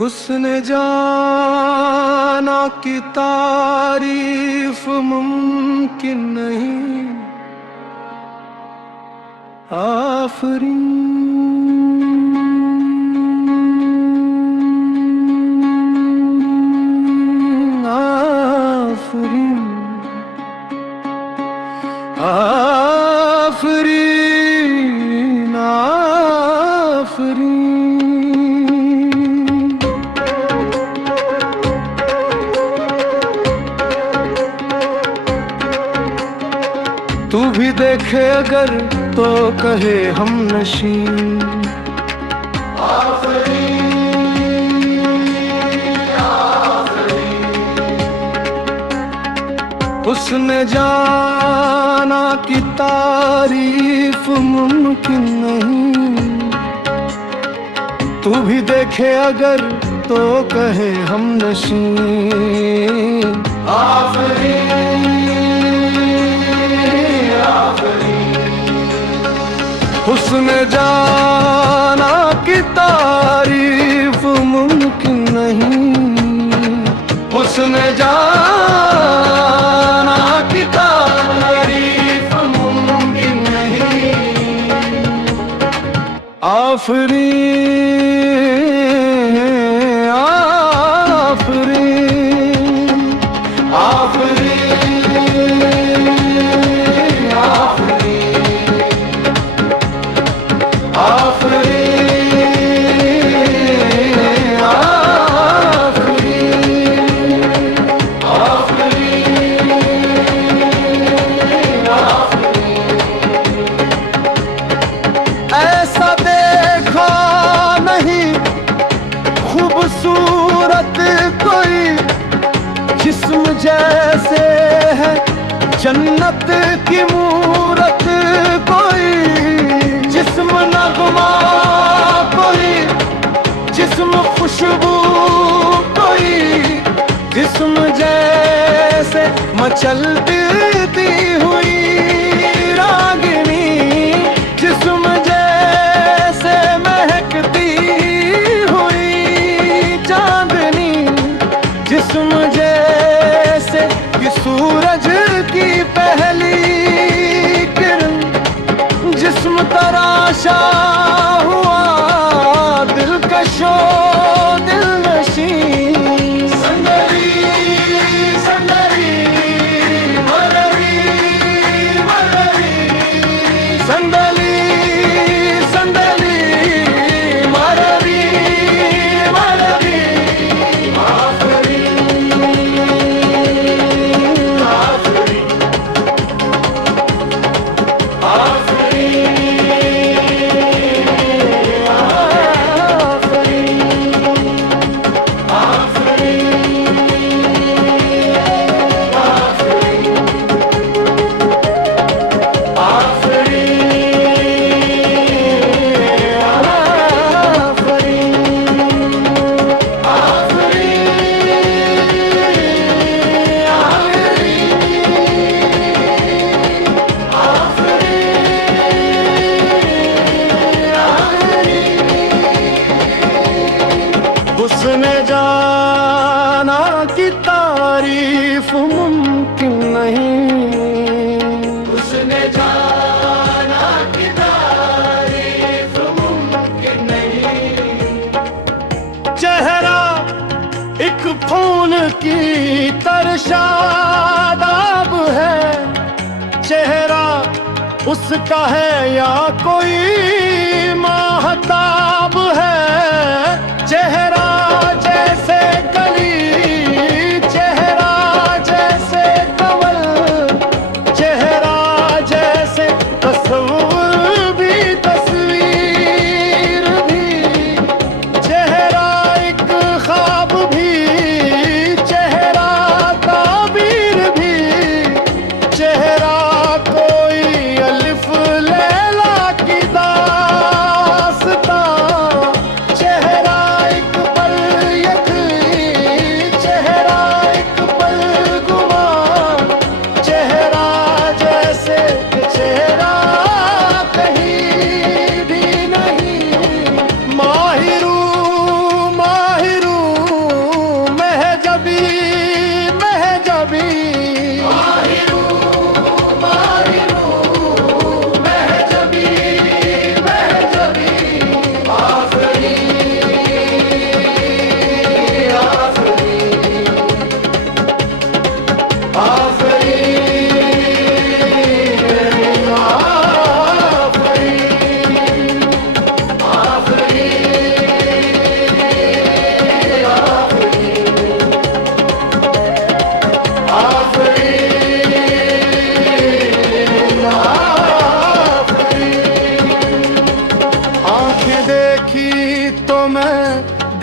हुस्न जाना की तारीफ मुमकिन नहीं, आफरीन आफरीन आफरीन आफरीन। तू भी देखे अगर तो कहे हम नशी, उसने जाना कि तारीफ मुमकिन नहीं। तू भी देखे अगर तो कहे हम नशी, आफरीन हुस्न जाना की तारीफ मुमकिन नहीं। हुस्न जाना की तारीफ मुमकिन नहीं, आफरीन आफरीन आफरीन खूबसूरत कोई जिस्म जैसे है जन्नत की मूरत, कोई जिस्म नगमा, कोई जिस्म खुशबू, कोई जिस्म जैसे मचलती हुई रागिनी, जिस्म जैसे महकती जिस्म जैसे कि सूरज की पहली किरण, जिस्म तराशा हुआ दिलकशो दिलनशी। संदरी संदरी मरवी मरवी, संदली संदली मरवी मरवी, उसने जाना कि तारीफ मुमकिन नहीं। उसने जाना कि तारीफ मुमकिन नहीं। चेहरा एक फूल की तरशादाब है, चेहरा उसका है या कोई माहताब है। चेहरा जैसे कली, चेहरा जैसे कमल, चेहरा जैसे तस्वीर भी तस्वीर भी, चेहरा एक ख्वाब भी, चेहरा ताबीर भी, चेहरा कोई अलिफ लैला की दास्तां,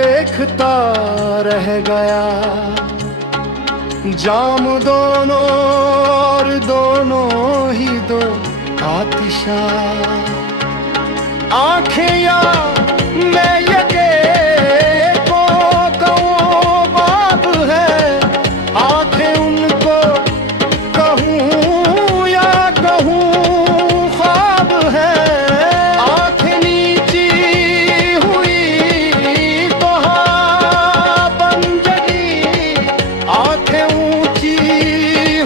देखता रह गया। जाम दोनों और दोनों ही दो आतिशा, आंखें या मैं यके को कहूँ बाप है, आंखें उनको कहूँ या कहूँ ख्वाब है। आंखें नीची हुई तो हाँ बन जगी, आंखें ऊंची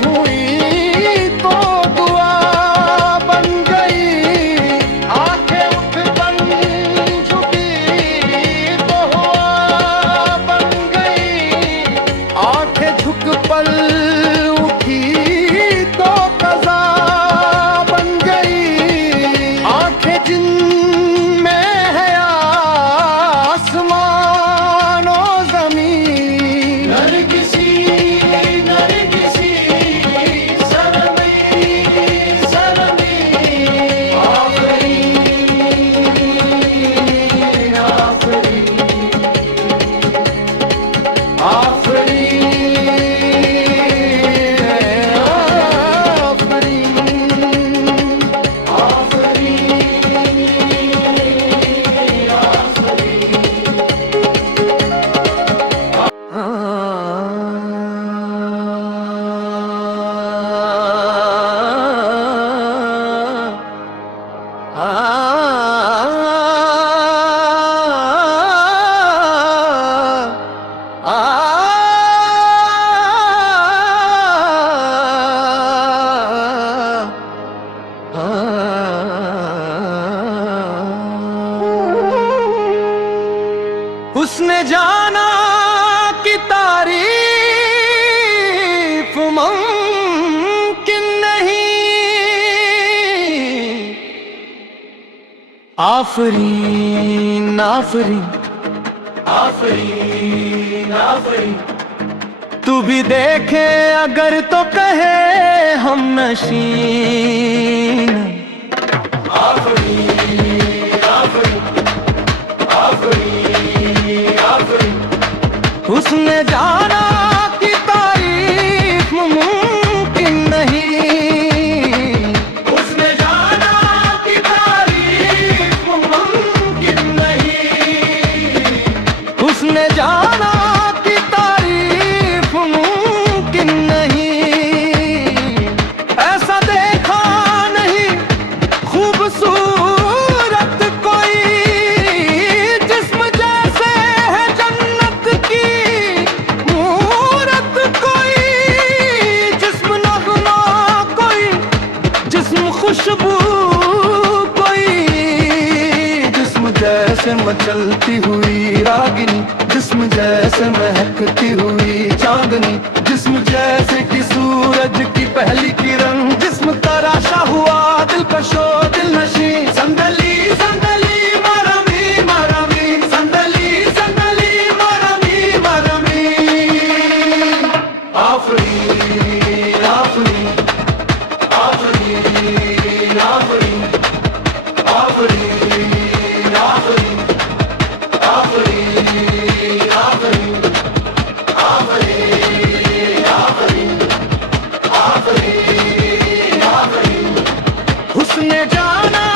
हुई तो दुआ बन गई। आंखें उठ बन झुकी तो हुआ बन गई, आंखें झुक पल उठी तो कज़ा बन गई। आंखें जिनमें है आसमान और ज़मीन, नरगिसी सरमी सरमी, आफरीन आफरीन आफरीन उसने जाना कि तारीफ मुमकिन नहीं। आफरीन आफरीन आफरीन आफरीन, तू भी देखे अगर तो कहे हम नशीन। आफरीन आफरीन आफरीन आफरीन, उसने जाना कि तारीफ मुमकिन नहीं। उसने जाना कि तारीफ मुमकिन नहीं। उसने जाना कि तारीफ मुमकिन नहीं। ऐसा देखा नहीं खूबसूरत कोई, जिस्म जैसे है जन्नत की मूरत कोई। जिस्म नगमा कोई, जिस्म खुशबू कोई, जिस्म जैसे मचलती हुई रागिनी, जिस्म जैसे महकती हुई चांदनी, जिस्म जैसे कि सूरज की पहली किरण, जिस्म तराशा हुआ दिलकशो दिलनशी। संदली संदली मरमी मरमी, संदली संदली मरमी मरमी। आफरीन आफरीन आफरीन आफरीन आफरीन आफरीन आफरीन आफरीन आफरीन आफरीन आफरीन आफरीन। उसने जाना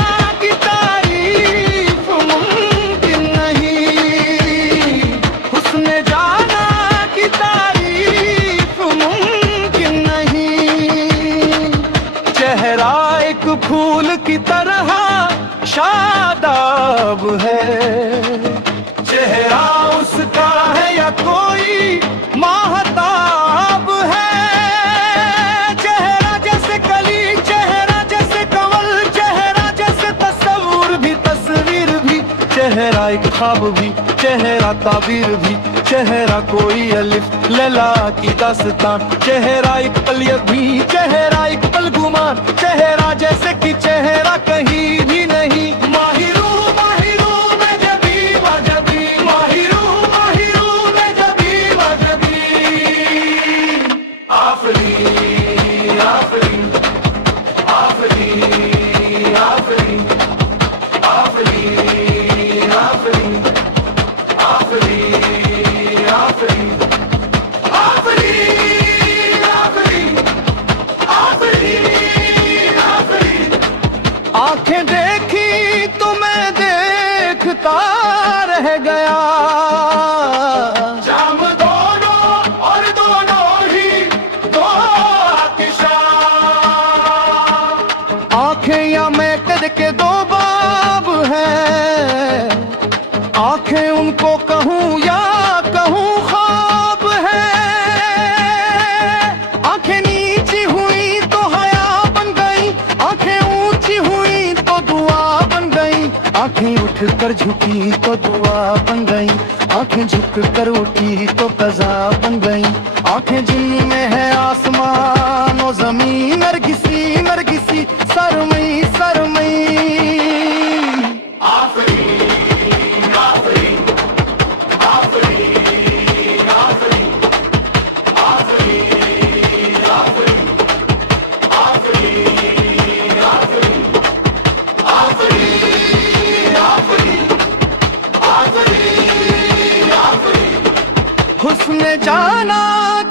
कि तारीफ मुमकिन नहीं। उसने जाना कि तारीफ मुमकिन नहीं। चेहरा एक फूल की तरह शादाब है, चेहरा उसका है या कोई माहताब है। चेहरा जैसे कली, चेहरा जैसे कंवल, चेहरा जैसे तस्वूर भी तस्वीर भी, चेहरा एक ख्वाब भी, चेहरा ताबीर भी, चेहरा कोई अलिफ लैला की दास्तान। चेहरा एक पलियत भी, चेहरा एक पल गुमान, चेहरा जैसे कि चेहरा कहीं भी नहीं। माहिरू माहिरू में जबी वजबी, माहिरू माहिरू में जबी वजबी। आफरीन आफरीन आफरीन आफरीन आफरीन आफरीन आफरीन आफरी आफरी आफरी आफरी आफरी। आंखें देखी तो मैं देखता रह गया, जाम दोनों और दोनों ही दो आतिशा। आंखें या मैं कद के दो बाब हैं, आंखें उनको कहूँ या कहूँ ख्वाब है। आंखें नीची हुई तो हया बन गई, आंखें ऊंची हुई तो दुआ बन गई। आंखें उठ कर झुकी तो दुआ बन गई, आंखें झुक कर उठी तो कज़ा बन गई। आंखें जिनमें है आसमान और ज़मीन, नरगिसी नरगिसी सरमई सरमई। आफरी आफरी आफरी आफरी आफरी आफरी आफरी आफरी आफरी आफरी आफरी आफरी। हुस्न जाना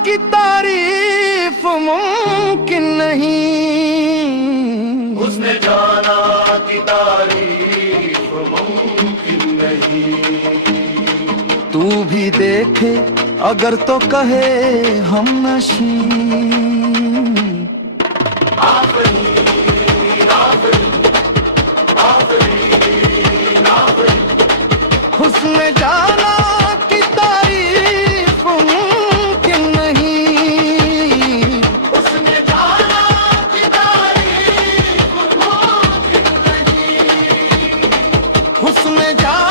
की तारीफ मुमकिन नहीं, हुस्न जाना की तारीफ मुमकिन नहीं। तू भी देखे अगर तो कहे हम नशी। आफरी आफरी आफरी आफरी। हुस्न जाना की तारीफ मुमकिन नहीं, हुस्न जाना की तारीफ मुमकिन नहीं। हुस्न जाना